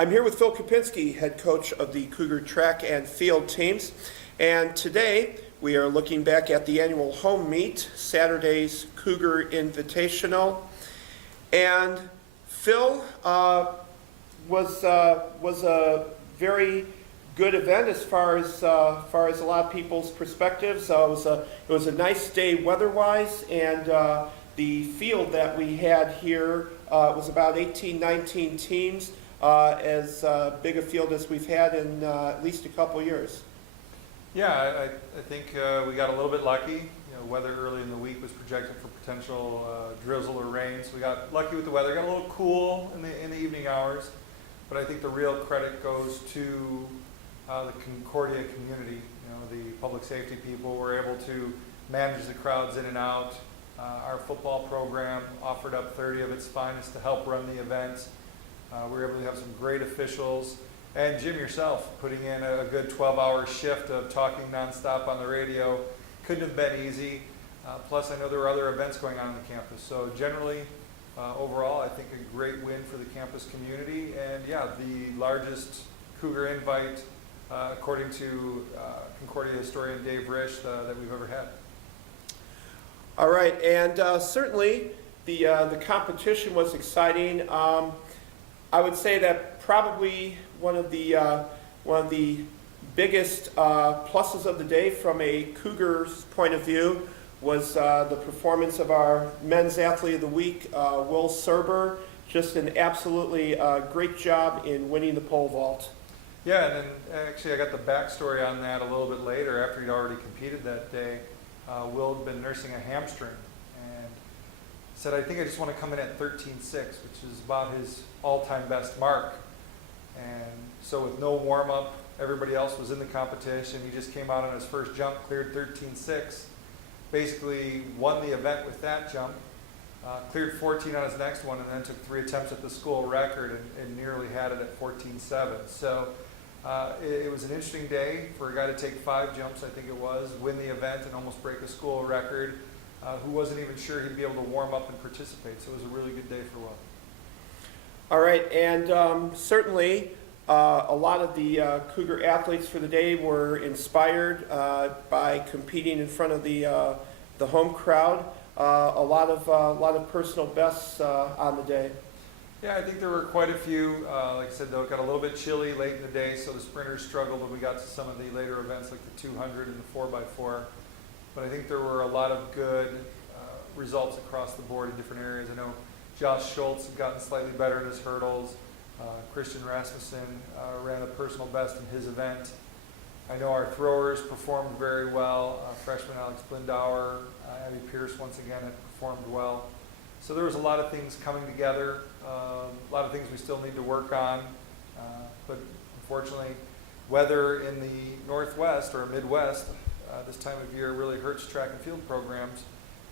I'm here with Phil Kopinski, head coach of the Cougar track and field teams. And today we are looking back at the annual home meet, Saturday's Cougar Invitational. And Phil, was a very good event as far as a lot of people's perspectives. It was a nice day weather-wise, and the field that we had here was about 18, 19 teams, as big a field as we've had in at least a couple years. Yeah, I think we got a little bit lucky. You know, weather early in the week was projected for potential drizzle or rain, so we got lucky with the weather. Got a little cool in the evening hours, but I think the real credit goes to the Concordia community. You know, the public safety people were able to manage the crowds in and out. Our football program offered up 30 of its finest to help run the event. We were able to have some great officials. And Jim, yourself, putting in a good 12-hour shift of talking nonstop on the radio. Couldn't have been easy. Plus, I know there were other events going on the campus. So generally, overall, I think a great win for the campus community. And yeah, the largest Cougar invite, according to Concordia historian Dave Risch, that we've ever had. All right, and certainly the competition was exciting. I would say that probably one of the biggest pluses of the day from a Cougars point of view was the performance of our men's athlete of the week, Will Serber. Just an absolutely great job in winning the pole vault. Yeah, and then actually I got the backstory on that a little bit later after he'd already competed that day. Will had been nursing a hamstring and said, I think I just want to come in at 13.6, which is about his all-time best mark. And so with no warm-up, everybody else was in the competition. He just came out on his first jump, cleared 13.6, basically won the event with that jump, cleared 14 on his next one, and then took 3 attempts at the school record and nearly had it at 14.7. So it was an interesting day for a guy to take 5 jumps, I think it was, win the event and almost break a school record, who wasn't even sure he'd be able to warm up and participate. So it was a really good day for Will. All right, and certainly a lot of the Cougar athletes for the day were inspired by competing in front of the home crowd. A lot of personal bests on the day. Yeah, I think there were quite a few. Like I said, though, it got a little bit chilly late in the day, so the sprinters struggled when we got to some of the later events like the 200 and the 4x4. But I think there were a lot of good results across the board in different areas. I know Josh Schultz had gotten slightly better in his hurdles. Christian Rasmussen ran a personal best in his event. I know our throwers performed very well. Freshman Alex Blindauer, Abby Pierce once again had performed well. So there was a lot of things coming together, a lot of things we still need to work on. But unfortunately, weather in the Northwest or Midwest this time of year really hurts track and field programs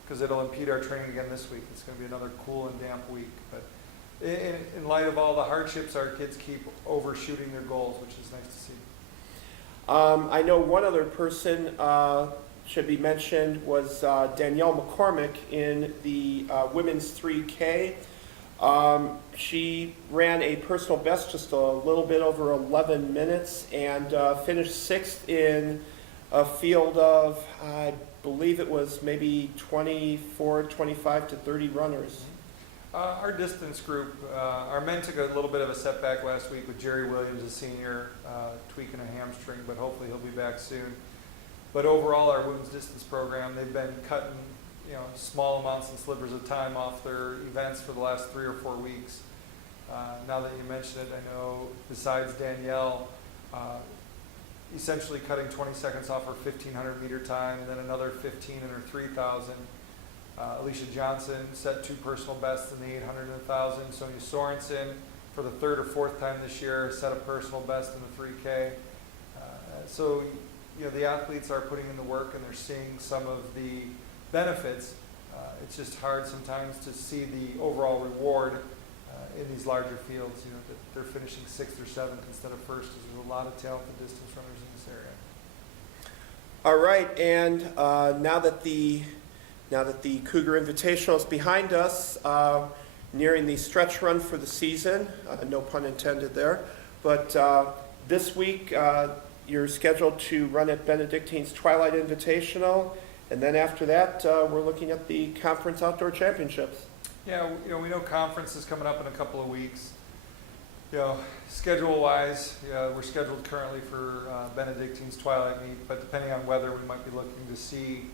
because it'll impede our training again this week. It's going to be another cool and damp week. But in light of all the hardships, our kids keep overshooting their goals, which is nice to see. I know one other person should be mentioned was Danielle McCormick in the women's 3K. She ran a personal best just a little bit over 11 minutes and finished 6th in a field of, I believe it was maybe 24, 25 to 30 runners. Our distance group, our men took a little bit of a setback last week with Jerry Williams, a senior, tweaking a hamstring, but hopefully he'll be back soon. But overall, our women's distance program, they've been cutting, small amounts and slivers of time off their events for the last 3 or 4 weeks. Now that you mention it, I know besides Danielle, essentially cutting 20 seconds off her 1,500 meter time, and then another 15 in her 3,000. Alicia Johnson set 2 personal bests in the 800 and 1,000. Sonia Sorensen, for the 3rd or 4th time this year, set a personal best in the 3K. So, the athletes are putting in the work and they're seeing some of the benefits. It's just hard sometimes to see the overall reward in these larger fields. That they're finishing 6th or 7th instead of 1st, because there's a lot of talented distance runners in this area. All right, and now that the Cougar Invitational is behind us, nearing the stretch run for the season, no pun intended there. But this week, you're scheduled to run at Benedictine's Twilight Invitational, and then after that, we're looking at the Conference Outdoor Championships. Yeah, we know conference is coming up in a couple of weeks. Schedule-wise, we're scheduled currently for Benedictine's Twilight meet, but depending on weather, we might be looking to see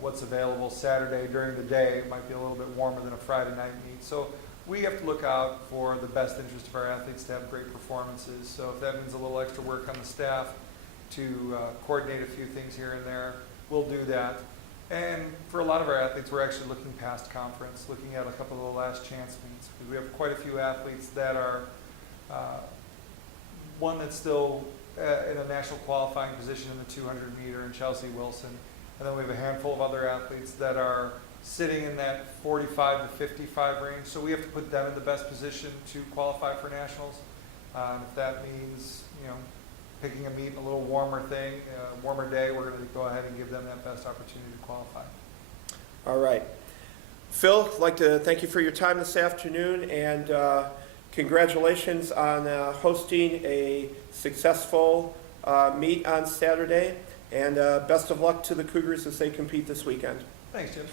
what's available Saturday during the day. It might be a little bit warmer than a Friday night meet. So we have to look out for the best interest of our athletes to have great performances. So if that means a little extra work on the staff to coordinate a few things here and there, we'll do that. And for a lot of our athletes, we're actually looking past conference, looking at a couple of the last chance meets. Because we have quite a few athletes that are one that's still in a national qualifying position in the 200 meter in Chelsea Wilson. And then we have a handful of other athletes that are sitting in that 45 to 55 range. So we have to put them in the best position to qualify for nationals. If that means, picking a meet, a little warmer warmer day, we're going to go ahead and give them that best opportunity to qualify. All right. Phil, I'd like to thank you for your time this afternoon, and congratulations on hosting a successful meet on Saturday, and best of luck to the Cougars as they compete this weekend. Thanks, Jim.